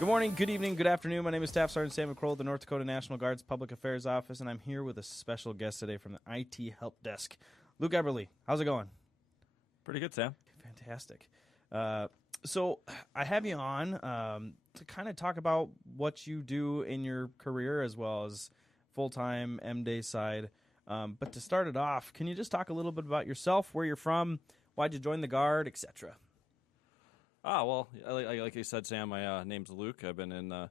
Good morning, good evening, good afternoon. My name is Staff Sergeant Sam McCroll, the North Dakota National Guard's Public Affairs Office, and I'm here with a special guest today from the IT Help Desk, Luke Eberle. How's it going? Pretty good, Sam. Fantastic. So I have you on to kind of talk about what you do in your career as well as full-time M-Day side. But to start it off, can you just talk a little bit about yourself, where you're from, why'd you join the Guard, etc.? Well, like you said, Sam, my name's Luke. I've been in the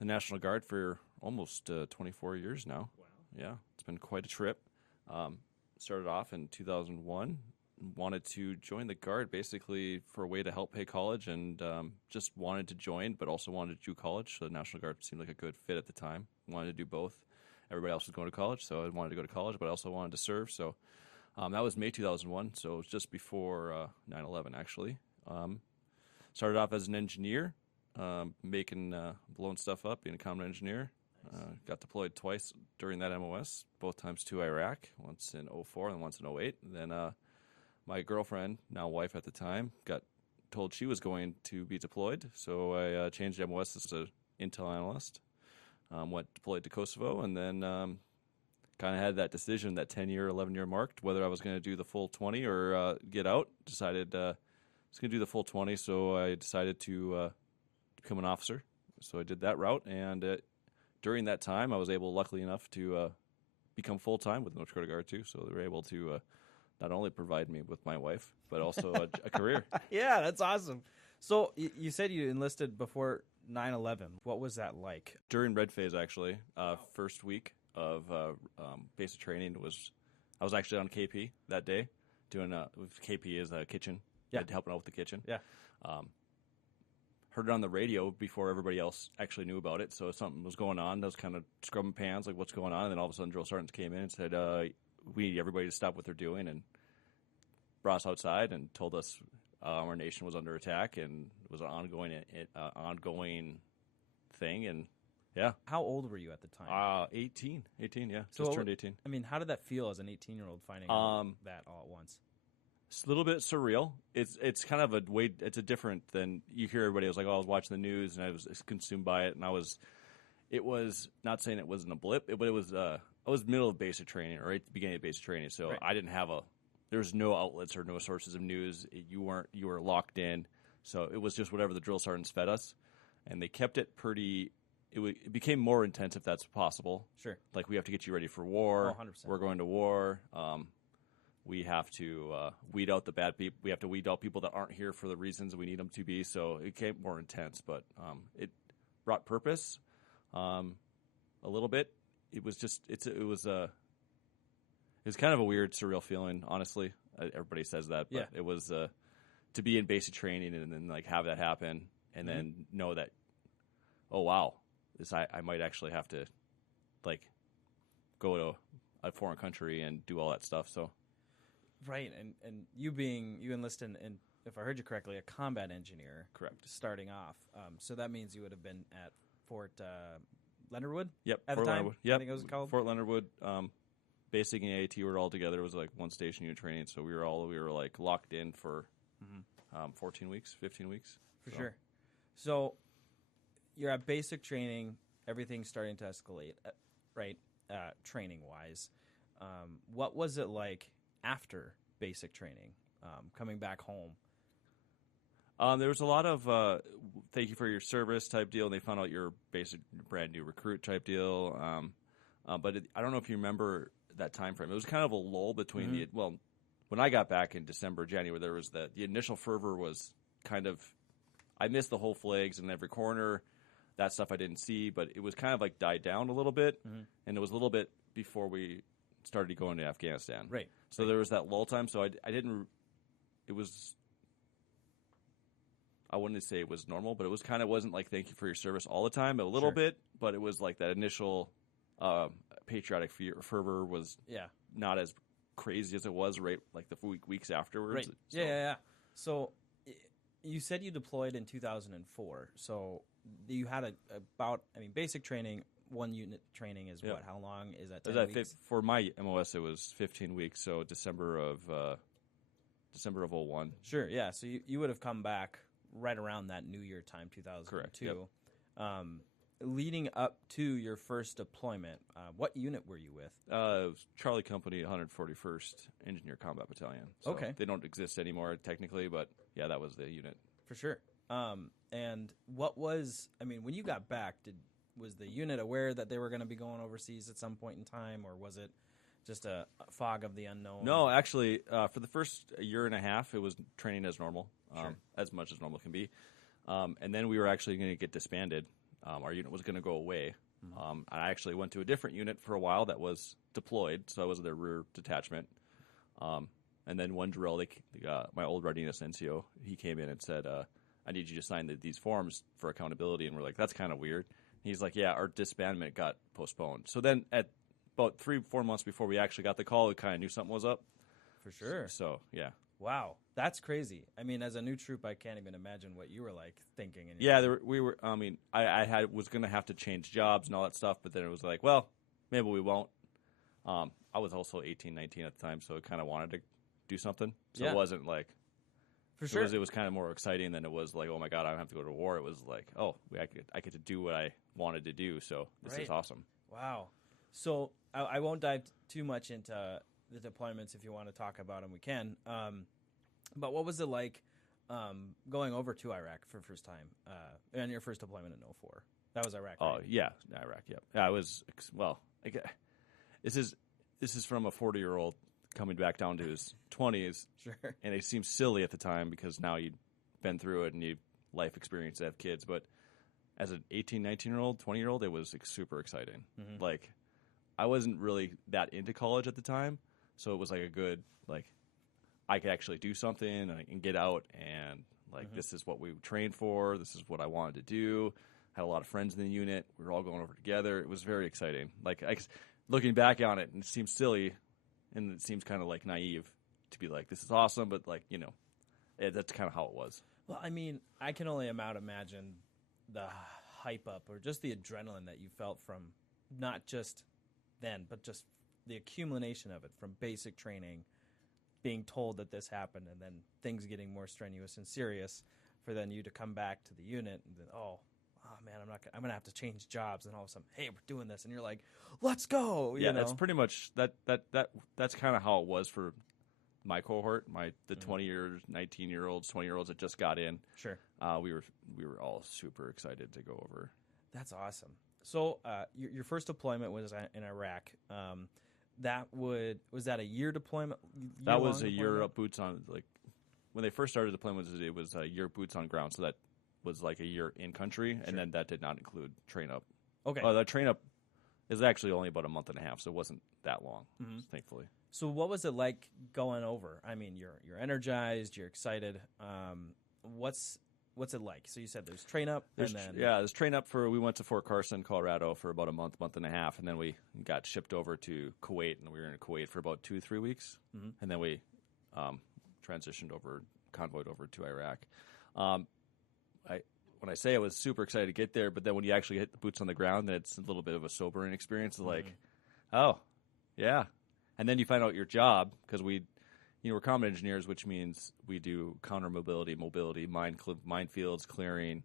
National Guard for almost 24 years now. Wow. Yeah, it's been quite a trip. Started off in 2001. Wanted to join the Guard basically for a way to help pay college, and just wanted to join, but also wanted to do college. So the National Guard seemed like a good fit at the time. Wanted to do both. Everybody else was going to college, so I wanted to go to college, but I also wanted to serve. So that was May 2001, so it was just before 9/11, actually. Started off as an engineer, blowing stuff up, being a common engineer. Got deployed twice during that MOS, both times to Iraq, once in 2004 and once in 2008. Then my girlfriend, now wife at the time, got told she was going to be deployed, so I changed MOS as an intel analyst. Went deployed to Kosovo, and then kind of had that decision, that 10-year, 11-year mark, whether I was going to do the full 20 or get out. Decided I was going to do the full 20, so I decided to become an officer. So I did that route, and during that time, I was able, luckily enough, to become full-time with North Dakota Guard, too. So they were able to not only provide me with my wife, but also a career. Yeah, that's awesome. So you said you enlisted before 9/11. What was that like? During Red Phase, actually, first week of basic training I was actually on KP that day, doing KP is a kitchen. Yeah. Helping out with the kitchen. Yeah. Heard it on the radio before everybody else actually knew about it. So if something was going on, I was kind of scrubbing pans, like what's going on. And then all of a sudden, drill sergeants came in and said, we need everybody to stop what they're doing, and brought us outside and told us our nation was under attack, and it was an ongoing thing. And yeah. How old were you at the time? 18, yeah. So just turned 18. I mean, how did that feel as an 18-year-old finding out that all at once? It's a little bit surreal. It's kind of it's a different than you hear everybody. I was like, I was watching the news and I was consumed by it, and it was not saying it wasn't a blip, but it was I was middle of basic training, or right at the beginning of basic training, so right. I didn't have there was no outlets or no sources of news. You were locked in, so it was just whatever the drill sergeants fed us, and they kept it pretty. It became more intense if that's possible. Sure, like we have to get you ready for war. 100%. We're going to war. We have to weed out the bad people. We have to weed out people that aren't here for the reasons we need them to be. So it became more intense, but it brought purpose a little bit. It was just it was kind of a weird, surreal feeling. Honestly, everybody says that, but It was to be in basic training and then like have that happen, and then know that, oh wow, I might actually have to like go to a foreign country and do all that stuff. So. Right, and you enlisted in, if I heard you correctly, a combat engineer. Correct. Starting off. So that means you would have been at Fort Leonard Wood? Yep. At Fort the time? Leonard Wood. Yep. I think it was called? Fort Leonard Wood. Basic and AAT were all together. It was like one station unit training, so we were like locked in for 14 weeks, 15 weeks. For sure. So you're at basic training, everything's starting to escalate, right, training-wise. What was it like after basic training, coming back home? There was a lot of thank you for your service type deal, and they found out you're basic brand new recruit type deal. But I don't know if you remember that time frame. It was kind of a lull between when I got back in December, January, there was the initial fervor was kind of, I missed the whole flags in every corner. That stuff I didn't see, but it was kind of like died down a little bit, and it was a little bit before we started going to Afghanistan. Right. So there was that lull time. So I didn't. It was. I wouldn't say it was normal, but it was kind of wasn't like thank you for your service all the time. A little bit, but it was like that initial patriotic fervor was not as crazy as it was right like the weeks afterwards. Right. So. Yeah. So you said you deployed in 2004. So you had basic training. 1 unit training is what? How long is that? 10 weeks? For my MOS, it was 15 weeks. So December of 2001. Sure. Yeah. So you would have come back right around that New Year time, 2002. Correct. Yep. Leading up to your first deployment, what unit were you with? It was Charlie Company, 141st Engineer Combat Battalion. So Okay. They don't exist anymore technically, but yeah, that was the unit. For sure. And what was, I mean, when you got back, was the unit aware that they were going to be going overseas at some point in time, or was it just a fog of the unknown? No, actually, for the first year and a half, it was training as normal, Sure. as much as normal can be. And then we were actually going to get disbanded. Our unit was going to go away. I actually went to a different unit for a while that was deployed, so I was their rear detachment. And then one drill, my old readiness NCO, he came in and said, I need you to sign these forms for accountability. And we're like, that's kind of weird. He's like, yeah, our disbandment got postponed. So then at about 3-4 months before we actually got the call, we kind of knew something was up. For sure. So, yeah. Wow, that's crazy. I mean, as a new troop, I can't even imagine what you were like thinking. We were. I mean, I was going to have to change jobs and all that stuff, but then it was like, well, maybe we won't. I was also 18, 19 at the time, so I kind of wanted to do something. So It wasn't like, for sure, it was kind of more exciting than it was like, oh my god, I don't have to go to war. It was like, oh, I get to do what I wanted to do. So this is awesome. Wow. So I won't dive too much into the deployments. If you want to talk about them, we can. But what was it like going over to Iraq for the first time and your first deployment in 2004? That was Iraq. Oh right? yeah, Iraq. Yeah, I was this is from a 40-year-old coming back down to his 20s. Sure. And it seems silly at the time because now you've been through it and you life experience to have kids. But as an 18, 19-year-old, 20-year-old, it was super exciting. Mm-hmm. Like, I wasn't really that into college at the time, so it was like a good, like, I could actually do something and get out and, like, this is what we trained for. This is what I wanted to do. Had a lot of friends in the unit. We were all going over together. It was very exciting. Like, looking back on it, and it seems silly, and it seems kind of, like, naive to be like, this is awesome, but, like, you know, that's kind of how it was. Well, I mean, I can only imagine the hype up or just the adrenaline that you felt from not just then, but just the accumulation of it from basic training, being told that this happened, and then things getting more strenuous and serious for then you to come back to the unit and then, oh man, I'm gonna have to change jobs, and all of a sudden, hey, we're doing this, and you're like, let's go. You know? That's pretty much that's kind of how it was for my cohort, the 19-year-olds, 20-year-olds that just got in. Sure. We were all super excited to go over. That's awesome. So your first deployment was in Iraq. Was that a year deployment? That was a year of boots on, like, when they first started deployments, it was a year boots on ground. So that was like a year in country, and then that did not include train up. Okay. The train up is actually only about a month and a half, so it wasn't that long, thankfully. So what was it like going over? I mean, you're energized, you're excited. What's it like? So you said there's train up, there's train up we went to Fort Carson, Colorado for about a month and a half, and then we got shipped over to Kuwait, and we were in Kuwait for about 2-3 weeks, and then we convoyed over to Iraq. When I say I was super excited to get there, but then when you actually hit the boots on the ground, then it's a little bit of a sobering experience. Like, oh, yeah. And then you find out your job, because we're combat engineers, which means we do counter mobility, minefields, clearing,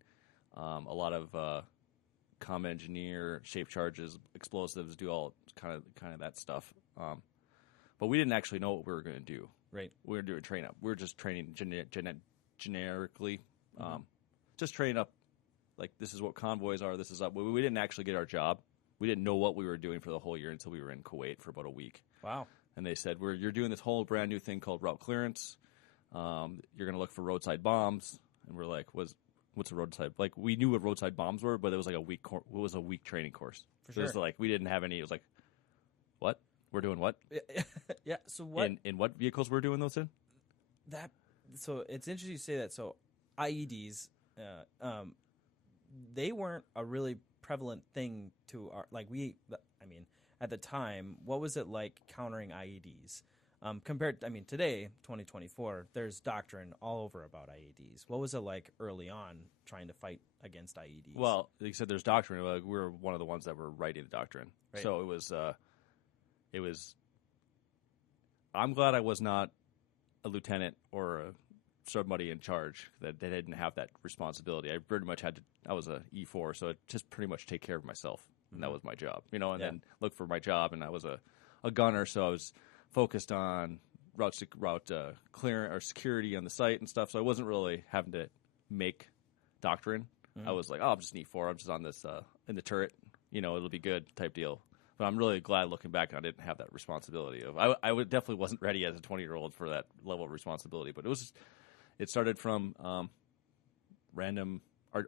a lot of combat engineer, shape charges, explosives, do all kind of that stuff. But we didn't actually know what we were going to do. Right. We were doing train up. We were just training generically. Just train up, like, this is what convoys are, this is up. We didn't actually get our job. We didn't know what we were doing for the whole year until we were in Kuwait for about a week. Wow. And they said, you're doing this whole brand new thing called route clearance. You're going to look for roadside bombs. And we're like, what's a roadside? Like, we knew what roadside bombs were, but it was like a week training course. For sure. It was like, we didn't have any. It was like, what? We're doing what? Yeah. So what? In what vehicles we're doing those in? So it's interesting you say that. So IEDs, they weren't a really prevalent thing to our, at the time, what was it like countering IEDs? Compared, today, 2024, there's doctrine all over about IEDs. What was it like early on trying to fight against IEDs? Well, like you said, there's doctrine. We were one of the ones that were writing the doctrine. Right. So it was, I'm glad I was not a lieutenant or a somebody in charge that they didn't have that responsibility. I pretty much I was a E4, so I just pretty much take care of myself, and that was my job, and then look for my job. And I was a gunner, so I was focused on route clearance or security on the site and stuff. So I wasn't really having to make doctrine. I was like, I'm just an E4. I'm just on this in the turret. It'll be good type deal. But I'm really glad looking back, I didn't have that responsibility I definitely wasn't ready as a 20-year-old for that level of responsibility. But it started from random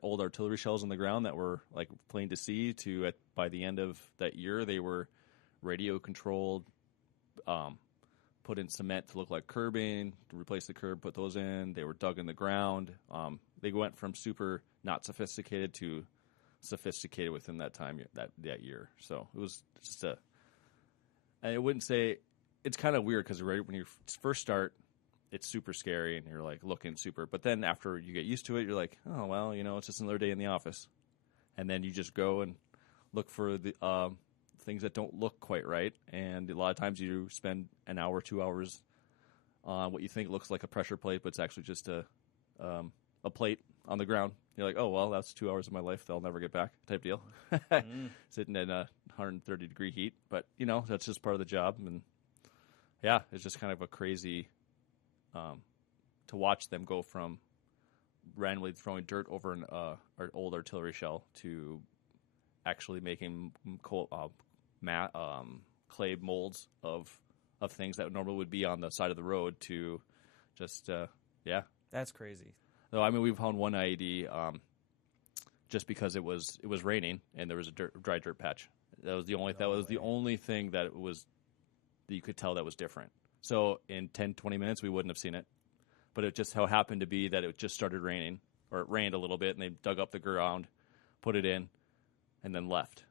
old artillery shells on the ground that were like plain to see to by the end of that year, they were radio controlled, put in cement to look like curbing, to replace the curb, put those in. They were dug in the ground. They went from super not sophisticated to sophisticated within that time, that year. So it was just I wouldn't say, it's kind of weird because right when you first start, it's super scary and you're like looking super. But then after you get used to it, you're like, oh, well, it's just another day in the office. And then you just go and look for the things that don't look quite right. And a lot of times you spend an hour, 2 hours on what you think looks like a pressure plate, but it's actually just a plate on the ground. You're like, oh, well, that's 2 hours of my life that I'll never get back type deal. Sitting in 130-degree heat. But, that's just part of the job. And, yeah, it's just kind of a crazy to watch them go from randomly throwing dirt over an old artillery shell to actually making clay molds of things that normally would be on the side of the road to just, That's crazy. So, we found one IED just because it was raining and there was a dry dirt patch. That was the only thing that you could tell that was different. So in 10, 20 minutes, we wouldn't have seen it. But it just so happened to be that it just started raining, or it rained a little bit, and they dug up the ground, put it in, and then left.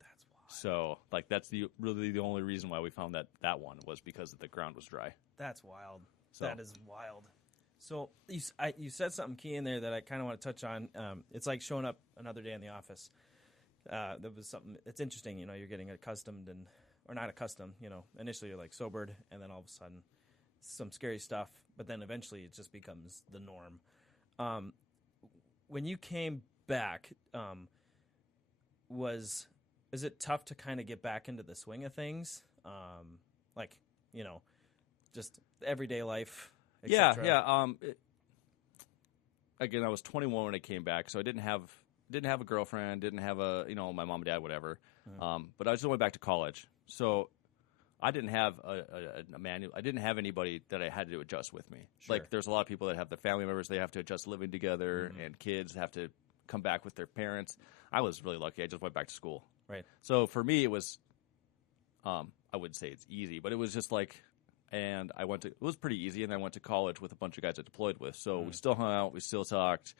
That's wild. So, that's really the only reason why we found that one was because the ground was dry. That's wild. So, that is wild. So you said something key in there that I kind of want to touch on. It's like showing up another day in the office. That was something. It's interesting, you're getting accustomed or not accustomed. Initially you're like sobered, and then all of a sudden some scary stuff. But then eventually it just becomes the norm. When you came back, is it tough to kind of get back into the swing of things? Just everyday life. Yeah. Again, I was 21 when I came back, so I didn't have a girlfriend, didn't have my mom and dad, whatever. But I just went back to college, so I didn't have a manual. I didn't have anybody that I had to adjust with me. Sure. There's a lot of people that have their family members they have to adjust living together, and kids have to come back with their parents. I was really lucky. I just went back to school. Right. So for me, it was, I wouldn't say it's easy, but it was just and it was pretty easy, and I went to college with a bunch of guys I deployed with. So we still hung out, we still talked,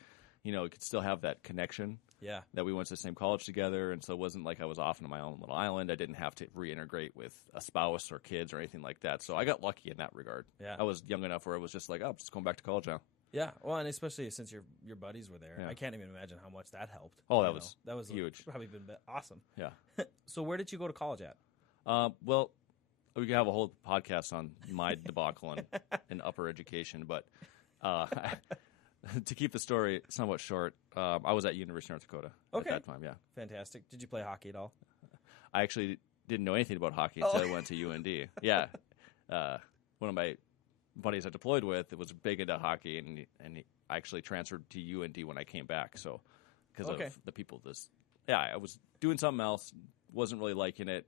we could still have that connection. Yeah. That we went to the same college together, and so it wasn't like I was off on my own little island. I didn't have to reintegrate with a spouse or kids or anything like that. So I got lucky in that regard. Yeah. I was young enough where it was just like, I'm just going back to college now. Yeah, well, and especially since your buddies were there, Yeah. I can't even imagine how much that helped. Oh, that was huge. Probably been awesome. Yeah. So where did you go to college at? Well, we could have a whole podcast on my debacle in upper education, but to keep the story somewhat short, I was at University of North Dakota at that time. Yeah. Fantastic. Did you play hockey at all? I actually didn't know anything about hockey until I went to UND. Yeah. One of my buddies I deployed with was big into hockey, and he actually transferred to UND when I came back. So because of the people, I was doing something else, wasn't really liking it.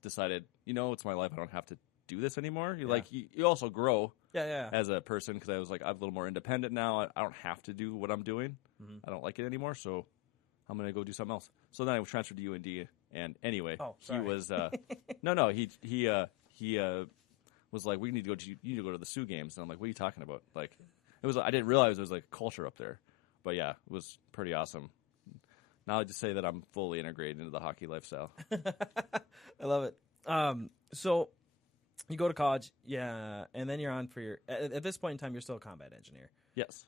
Decided, it's my life. I don't have to do this anymore. You also grow as a person, because I was like, I'm a little more independent now. I don't have to do what I'm doing. I don't like it anymore, so I'm going to go do something else. So then I transferred to UND, and anyway, he was he was like, you need to go to the Sioux games, and I'm like, what are you talking about? I didn't realize there was like a culture up there, but yeah, it was pretty awesome. Now I just say that I'm fully integrated into the hockey lifestyle. I love it. So you go to college, and then you're on for your. At this point in time, you're still a combat engineer. Yes.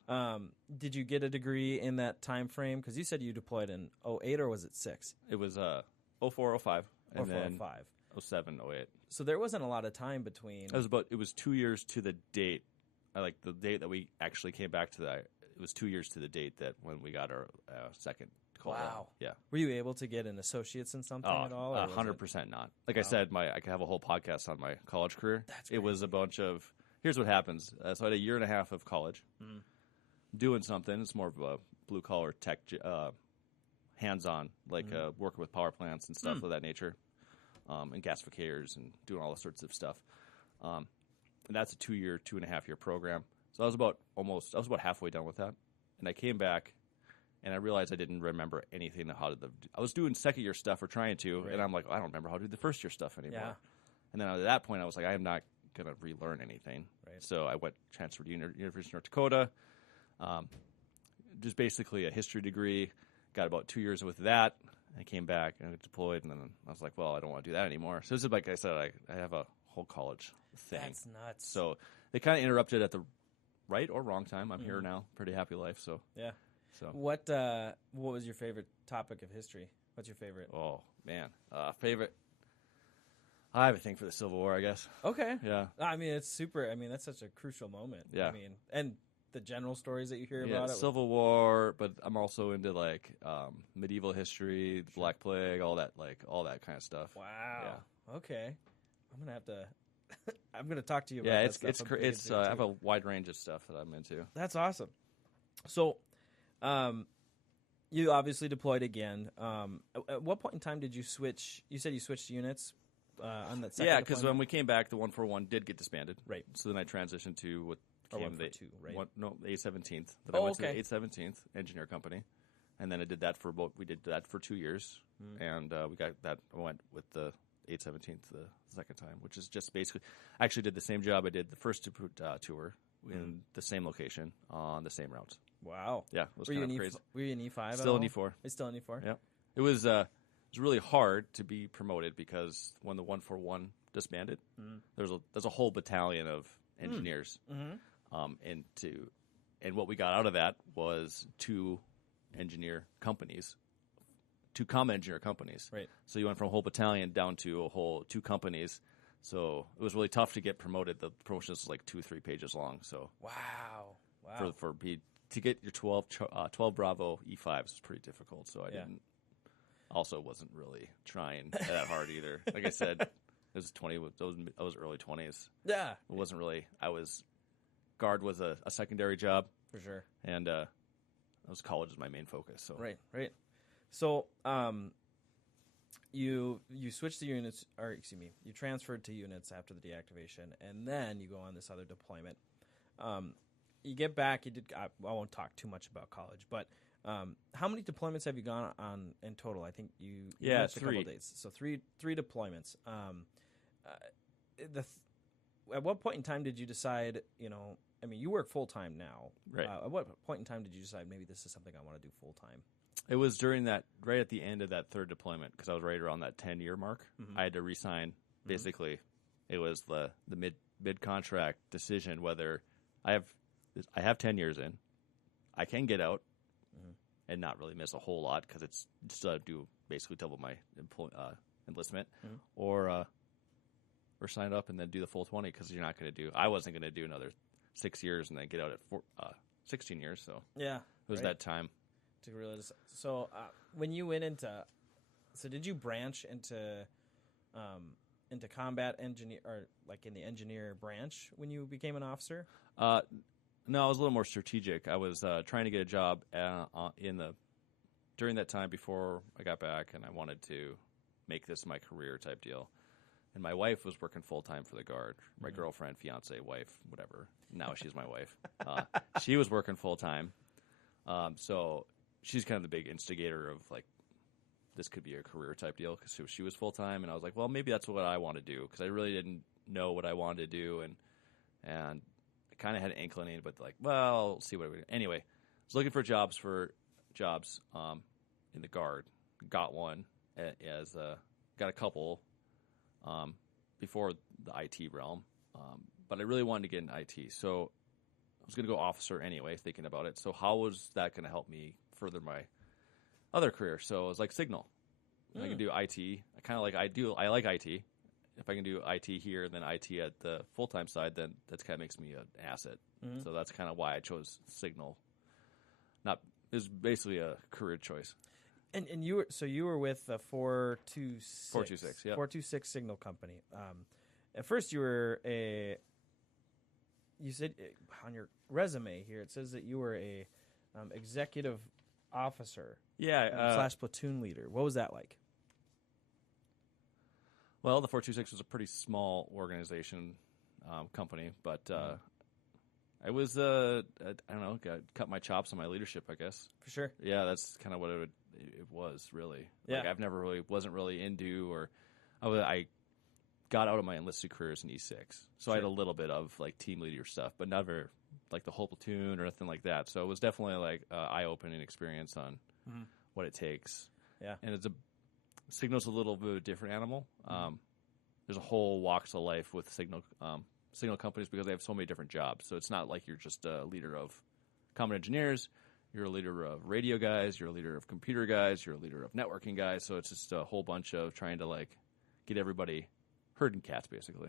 Did you get a degree in that time frame? Because you said you deployed in 08, or was it 06? It was 04, 05, and 04, then 05. 07, 08. So there wasn't a lot of time between. It was 2 years to the date like the date that we actually came back to that. It was 2 years to the date that when we got our second call. Wow. Yeah. Were you able to get an associate's in something at all? 100% not. Like I said, I could have a whole podcast on my college career. That's it was a bunch of. Here's what happens. So I had a year and a half of college, doing something. It's more of a blue collar tech, hands-on, like working with power plants and stuff of that nature, and gasificators and doing all sorts of stuff. And that's a 2.5 year program. So I was about halfway done with that, and I came back, and I realized I didn't remember anything on how to. I was doing second year stuff or trying to, and I'm like, I don't remember how to do the first year stuff anymore. Yeah. And then at that point, I was like, I am not going to relearn anything. Right. So I transferred to University of North Dakota, just basically a history degree. Got about 2 years with that. I came back and I deployed, and then I was like, well, I don't want to do that anymore. So this is like I said, I have a whole college thing. That's nuts. So they kind of interrupted at the right or wrong time. I'm here now, pretty happy life. So yeah. So what was your favorite topic of history? What's your favorite? Oh man, favorite. I have a thing for the Civil War, I guess. Okay. Yeah. I mean, it's super. I mean, that's such a crucial moment. Yeah. I mean, and the general stories that you hear Yeah, about it. Civil War, but I'm also into like medieval history, the Black Plague, all that kind of stuff. Wow. Yeah. Okay. I'm gonna have to. I'm gonna talk to you about yeah, that stuff. it's I have a wide range of stuff that I'm into. That's awesome. So, you obviously deployed again. At what point in time did you switch? You said you switched units on that second Yeah, because deployment? when we came back, the 141 did get disbanded. Right. So then I transitioned to what became the 142, right? the 817th. Then Oh, I went to okay. the 817th Engineer Company, and then I did that for we did that for 2 years, and we got that. I went with the 817th the second time, which is just basically. I actually did the same job I did the first tour in the same location on the same routes. Wow. Yeah, it was Were you kind in of crazy. Were you in E5? Still at in all? E4. It's still in E4. Yeah, it was really hard to be promoted because when the 141 disbanded, there's a whole battalion of engineers, and what we got out of that was two common engineer companies. Right. So you went from a whole battalion down to two companies. So it was really tough to get promoted. The promotion was like 2-3 pages long. So Wow. to get your 12 Bravo E5s was pretty difficult. So I wasn't really trying that hard either. Like I said, it was I was early 20s. Yeah. It wasn't really. Guard was a secondary job For sure. and college was my main focus. So Right. So, you switched to units, or excuse me, you transferred to units after the deactivation, and then you go on this other deployment. You get back. You did. I won't talk too much about college, but how many deployments have you gone on in total? I think you missed a couple 3 days. So three deployments. At what point in time did you decide? I mean, you work full time now. Right. At what point in time did you decide maybe this is something I want to do full time? it was during that right at the end of that third deployment because I was right around that 10-year mark. I had to resign. Basically, it was the mid contract decision whether I have 10 years in, I can get out and not really miss a whole lot because it's still do basically double my enlistment, or sign up and then do the full 20 because you're not going to do. I wasn't going to do another 6 years and then get out at 16 years. So Yeah, it was that time. to really decide. So when you went did you branch into combat engineer or like in the engineer branch when you became an officer? No, I was a little more strategic. I was trying to get a job during that time before I got back, and I wanted to make this my career type deal. And my wife was working full time for the Guard. My girlfriend, fiance, wife, whatever. Now she's my wife. She was working full time, so she's kind of the big instigator of like this could be a career type deal because she was full time, and I was like, well, maybe that's what I want to do because I really didn't know what I wanted to do, and I kind of had an inclining, but like, well, I'll see what we do. Anyway, I was looking for jobs in the Guard. Got one got a couple before the IT realm, but I really wanted to get into IT, so I was going to go officer anyway, thinking about it. So how was that going to help me further my other career? So I was like, Signal. I can do IT. I like IT, if I can do IT here and then IT at the full-time side, then that kind of makes me an asset. Mm-hmm. So that's kind of why I chose Signal. It was basically a career choice. And you were with the 426. 426, yeah. 426 Signal Company. At first, you said on your resume here, it says that you were a executive officer. Yeah. / platoon leader. What was that like? Well, the 426 was a pretty small organization, company, but I was, I don't know, cut my chops on my leadership, I guess. For sure. Yeah, that's kind of what it was, really. Like, Yeah. I've never wasn't really into, or I got out of my enlisted careers in E6. So I had a little bit of, like, team leader stuff, but never, like, the whole platoon or anything like that. So it was definitely, like, eye-opening experience on what it takes. Yeah. And Signal's a little bit of a different animal. There's a whole walks of life with Signal companies because they have so many different jobs. So it's not like you're just a leader of common engineers. You're a leader of radio guys. You're a leader of computer guys. You're a leader of networking guys. So it's just a whole bunch of trying to, like, get everybody herding cats, basically.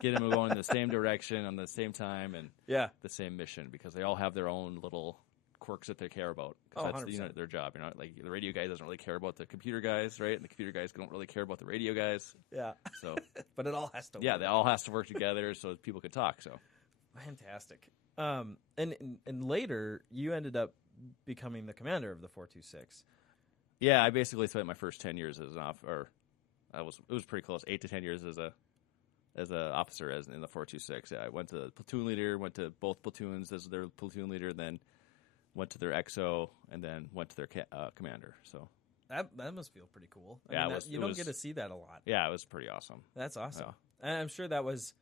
Get them going in the same direction on the same time and the same mission, because they all have their own little quirks that they care about. Because that's 100%. their job. Like, the radio guy doesn't really care about the computer guys, right? And the computer guys don't really care about the radio guys. Yeah. So, but it all has to work. yeah, they all has to work together so people can talk. So, Fantastic. And later, you ended up becoming the commander of the 426. yeah, I basically spent my first 10 years as an officer. It was pretty close, 8 to 10 years as a officer in the 426. Yeah, I went to platoon leader, went to both platoons as their platoon leader, then went to their XO, and then went to their commander. So That must feel pretty cool. I Yeah, mean, it you don't get to see that a lot. yeah, it was pretty awesome. That's awesome. And I'm sure that was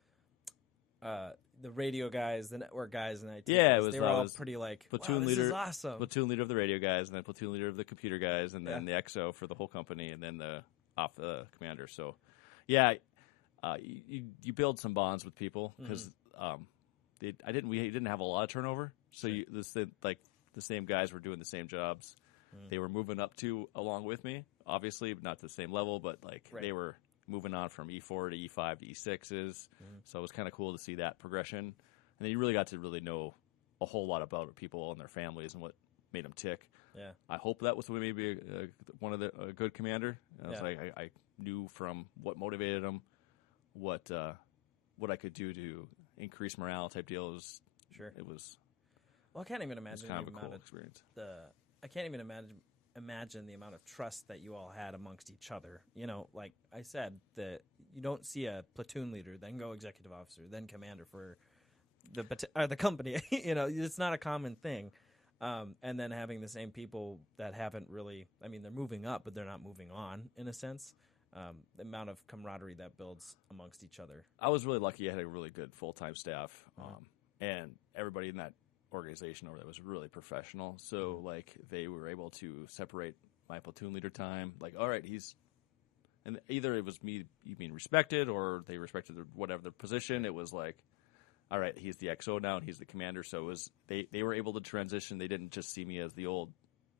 the radio guys, the network guys, and IT Yeah, guys. it was. They were all pretty like, platoon wow, leader. this is awesome. Platoon leader of the radio guys, and then platoon leader of the computer guys, and then the XO for the whole company, and then the commander. So, yeah, you build some bonds with people because we didn't have a lot of turnover. So the same guys were doing the same jobs. They were moving up along with me, obviously, not to the same level, but they were moving on from E4 to E5 to E6s. So it was kind of cool to see that progression. And then you really got to really know a whole lot about people and their families and what made them tick. Yeah. I hope that was maybe a good commander. I knew from what motivated them, what I could do to increase morale type deal. It was Well, I can't even it was imagine kind of the a amount cool of experience. I can't even imagine the amount of trust that you all had amongst each other. You know, like I said, that you don't see a platoon leader, then go executive officer, then commander for the company. You know, it's not a common thing. And then having the same people that haven't really, I mean, they're moving up, but they're not moving on in a sense. The amount of camaraderie that builds amongst each other. I was really lucky. I had a really good full-time staff, and everybody in that organization over there was really professional. So, they were able to separate my platoon leader time. Like, all right, and either it was me being respected, or they respected whatever their position. It was like, all right, he's the XO now, and he's the commander. So it was they were able to transition. They didn't just see me as the old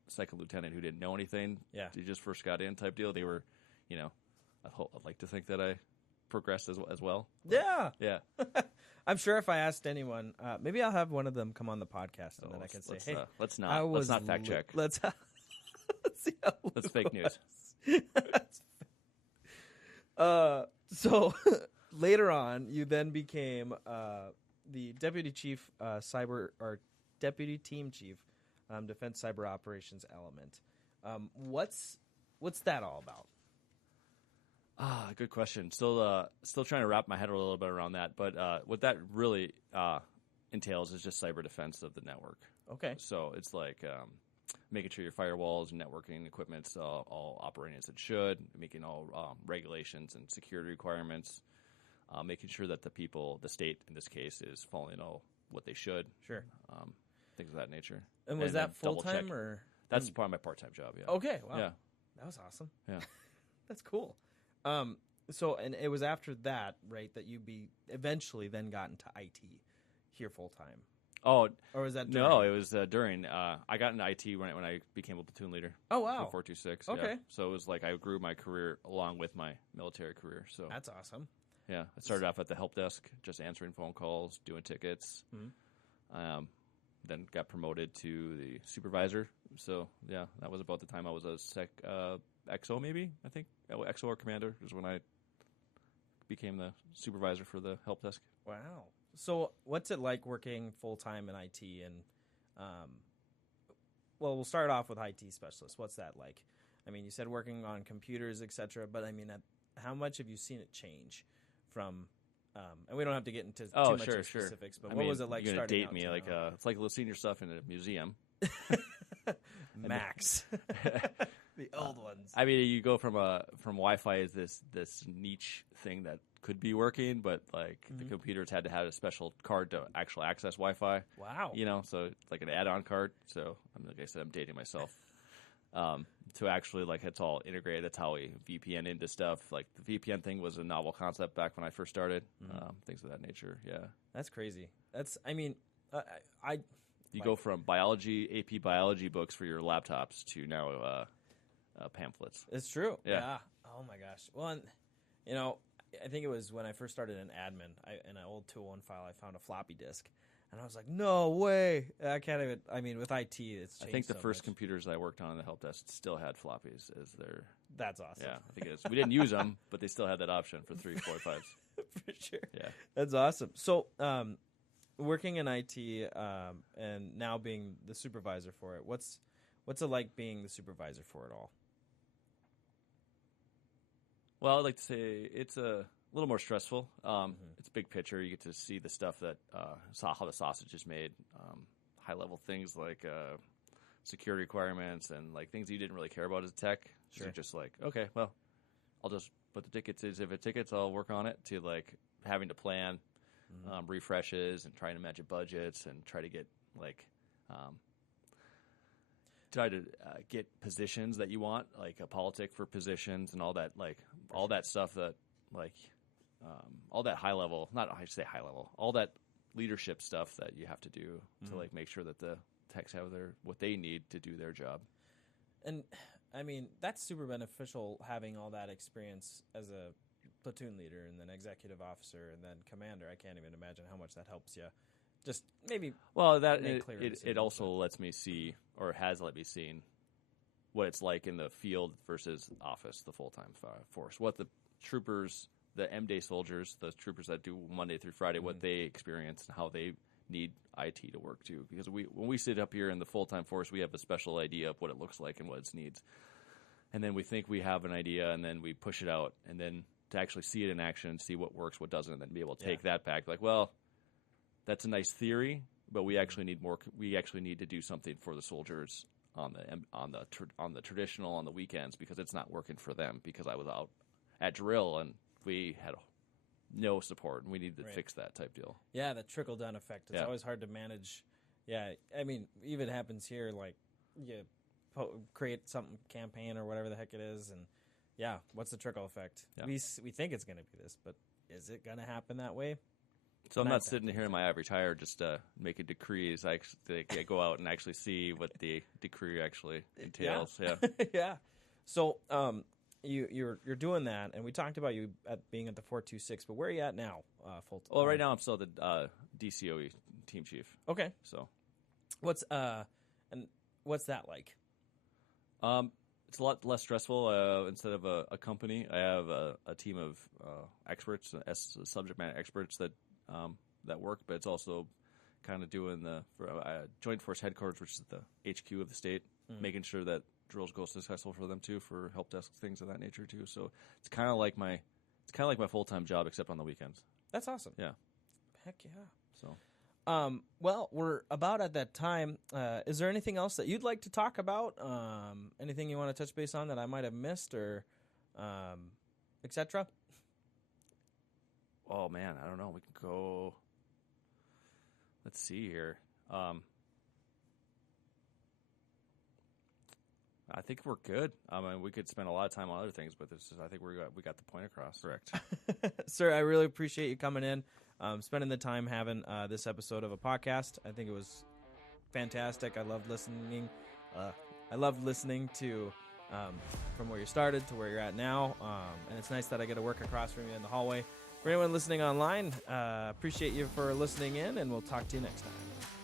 second lieutenant who didn't know anything. Yeah, he just first got in type deal. They were, I'd like to think that I progressed as well. Yeah. Yeah. I'm sure if I asked anyone, maybe I'll have one of them come on the podcast and then I can say, hey, let's not fact check. Let's see how That's fake news. So later on, you then became the deputy chief deputy team chief, defense cyber operations element. What's that all about? Good question. Still trying to wrap my head a little bit around that. But what that really entails is just cyber defense of the network. Okay. So it's like making sure your firewalls and networking equipment's all operating as it should, making all regulations and security requirements, making sure that the state in this case, is following all what they should. Sure. Things of that nature. And was that full-time or? That's part of my part-time job, yeah. Okay, wow. Yeah. That was awesome. Yeah. That's cool. So, and it was after that, right, that you eventually then got into IT here full time. Oh, or was that during? no, it was during. I got into IT when I became a platoon leader. Oh wow, 426. Okay. Yeah. So it was like I grew my career along with my military career. So that's awesome. yeah, I started off at the help desk, just answering phone calls, doing tickets. Then got promoted to the supervisor. So yeah, that was about the time I was a XO maybe, I think. XO or commander is when I became the supervisor for the help desk. Wow. So what's it like working full time in IT? And well, we'll start off with IT specialist. What's that like? I mean, you said working on computers, etc. But I mean, how much have you seen it change from? And we don't have to get into too much specifics. But what was it like you're gonna starting date out? me like it's like seeing stuff in a museum. Max. The old ones. I mean, you go from Wi-Fi is this niche thing that could be working, but like the computers had to have a special card to actually access Wi-Fi. Wow. So it's like an add-on card. So like I said, I'm dating myself. To actually like it's all integrated. That's how we VPN into stuff. Like the VPN thing was a novel concept back when I first started. Things of that nature. Yeah. That's crazy. You go from AP biology books for your laptops to now pamphlets. It's true. Yeah. Oh my gosh. Well, I think it was when I first started in admin. In an old 201 file, I found a floppy disk, and I was like, "No way! I can't even." I mean, with IT, it's changed. I think the so first much. computers I worked on in the help desk still had floppies as their. That's awesome. Yeah, I think it is. We didn't use them, but they still had that option for 3, 4, 5s. For sure. Yeah, that's awesome. So, working in IT and now being the supervisor for it, what's it like being the supervisor for it all? Well, I'd like to say it's a little more stressful. It's big picture. You get to see the stuff that how the sausage is made, high-level things like security requirements and like things you didn't really care about as a tech. So Sure. you're just like, okay, well, I'll just put the tickets. If it tickets, I'll work on it. To like having to plan refreshes and trying to match budgets and try to get get positions that you want, like a politic for positions and all that, all that stuff that, all that high level, not I should say high level, all that leadership stuff that you have to do to make sure that the techs have what they need to do their job. And I mean, that's super beneficial having all that experience as a platoon leader and then executive officer and then commander. I can't even imagine how much that helps you. Just maybe. Well, that make clear it decisions, also lets me see, or has let me see, what it's like in the field versus office, the full-time force. What the troopers, the M-Day soldiers, the troopers that do Monday through Friday, what they experience and how they need IT to work too. Because when we sit up here in the full-time force, we have a special idea of what it looks like and what its needs. And then we think we have an idea, and then we push it out, and then to actually see it in action, see what works, what doesn't, and then be able to take that back. Like, well, that's a nice theory, but we actually need more. We actually need to do something for the soldiers on the traditional on the weekends because it's not working for them. Because I was out at drill and we had no support, and we need to fix that type deal. Yeah, the trickle down effect. It's always hard to manage. Yeah, I mean, even happens here. Like, you create something campaign or whatever the heck it is, and what's the trickle effect? Yeah. We think it's going to be this, but is it going to happen that way? So I'm not sitting here in my average hire just making decrees. I go out and actually see what the decree actually entails. Yeah. Yeah. So you're doing that, and we talked about you being at the 426, but where are you at now? Full time. Well, right now I'm still the DCOE team chief. Okay. So what's that like? It's a lot less stressful. Instead of a company, I have a team of experts, subject matter experts that work. But it's also kind of doing the Joint Force Headquarters, which is the HQ of the state, making sure that drills go successful for them too, for help desk things of that nature too. So it's kind of like my full-time job, except on the weekends. That's awesome. Yeah. Heck yeah. So. Well, we're about at that time. Is there anything else that you'd like to talk about? Anything you want to touch base on that I might have missed, or etc.? Oh man, I don't know. We can go. Let's see here. I think we're good. I mean, we could spend a lot of time on other things, but I think we got the point across. Correct. Sir, I really appreciate you coming in. spending the time having this episode of a podcast. I think it was fantastic. I loved listening. I loved listening to from where you started to where you're at now, and it's nice that I get to work across from you in the hallway. For anyone listening online, appreciate you for listening in, and we'll talk to you next time.